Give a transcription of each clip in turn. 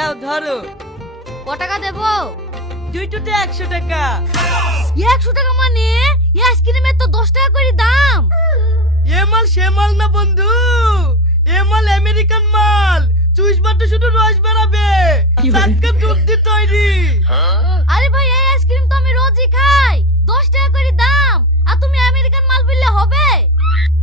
নাও ধরো। ক টাকা দেবো? দুইটোতে 100 টাকা। 100 টাকা মানে এই আইসক্রিমের তো 10 টাকা করে দাম। এ মাল সে মাল না বন্ধু, এ মাল আমেরিকান মাল, চুষবাটা শুধু রস বেরাবে, সাতকা দুধ দিয়ে তৈরি। আরে ভাই এই আইসক্রিম তো আমি রোজই খাই, 10 টাকা করে দাম, আর তুমি আমেরিকান মাল বললে হবে?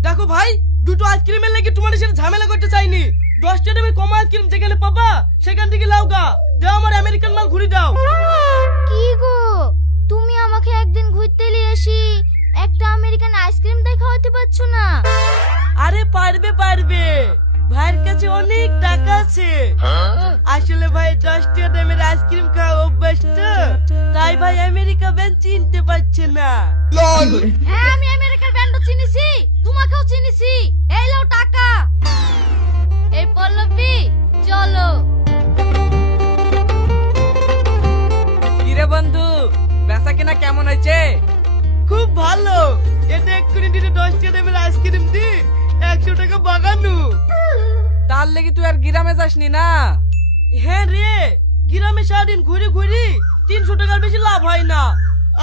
দেখো ভাই, দুটো আইসক্রিমের লেগে তোমার সাথে ঝামেলা করতে চাইনি। 10 টাকা কম আইসক্রিম যেখানে পাবা সেখান থেকে লাউগা, দাও আমার আমেরিকান মাল ঘুরি দাও। কি গো, তুমি আমাকে একদিন ঘুরতে নিয়ে আসি একটা আমেরিকান আইসক্রিম দেখাতে খাওয়াতে পারছো না? আরে পারবে পারবে, ভাইয়ের কাছে অনেক টাকা আছে। আসলে ভাই 10 টাকা দামের আইসক্রিম খাওয়া অভ্যাস তো, তাই ভাই আমেরিকা ব্যান্ড চিনতে পারছে না। হ্যাঁ আমি আমেরিকার ব্র্যান্ডও চিনিছি, তোমাকেও চিনিছি, এই নাও টাকা। এই পল্লবী চলো। কিরে বন্ধু, বেচা কিনা কেমন হয়েছে? খুব ভালো, এটা এক্ষুনি দিতে 10 টাকা দামের আইসক্রিম দি 100 টাকা বাগানু। তার লেগে তুই আর গ্রামে যাসনি না? হ্যাঁ রে, গ্রামে সারাদিন ঘুরে ঘুরি 300 টাকার বেশি লাভ হয় না।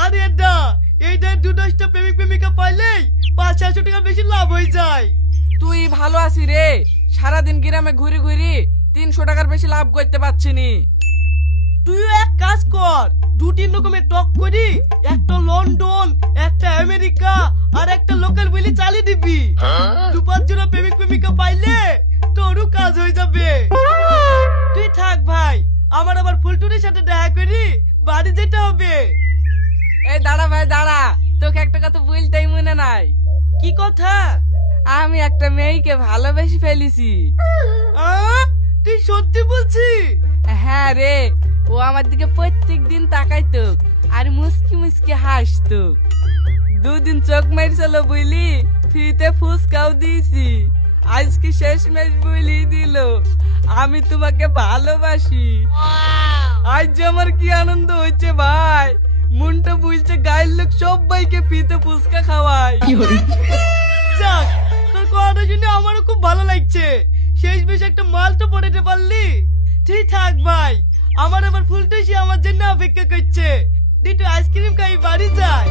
আরে দা, এইটা 2-10টা প্রেমিক প্রেমিকা পাইলেই 500-600 টাকার বেশি লাভ হয়ে যায়। তুই ভালো আছি রে, সারাদিন গ্রামে ঘুরি ঘুরি 300 টাকার বেশি লাভ করতে পারছিনি। তুইও এক কাজ কর, 2-3 রকমের টক করি, একটা লন্ডন, একটা আমেরিকা আর একটা লোকাল বলি চালিয়ে দিবি। 2-5 জন প্রেমিক প্রেমিকা পাইলে তোরও কাজ হয়ে যাবে। তুই থাক ভাই, আমার আবার ফুলটুরির সাথে দেখা করি বাড়ি যেতে হবে। এই দাঁড়া ভাই দাঁড়া, তোকে একটা কথা বলতেই মনে নাই। কি কথা? আমি একটা মেয়েকে ভালোবেসে ফেলেছি। তুই সত্যি বলছিস? হ্যাঁ রে, ও আমার দিকে প্রত্যেক দিন তাকাইতো আর মুস্কি মুস্কি হাসতো। 2 দিন চোখ মারছিল বুঝলি, ফ্রিতে ফুসকাও দিয়েছি। আজকে শেষ ম্যাচ বলি দিল আমি তোমাকে ভালোবাসি। আজ যে আমার কি আনন্দ হচ্ছে ভাই, মনটা বুঝছে গায়ের লোক সবাইকে ফ্রিতে ফুসকা খাওয়ায়। যাক, তোর কথাটা শুনে আমারও খুব ভালো লাগছে। শেষ বেশ একটা মাল তো পড়াতে পারলি। ঠিক থাক ভাই, আমার আবার ফুলটুসি আমার জন্য অপেক্ষা করছে। দুটো আইসক্রিম খাই বাড়ি যায়।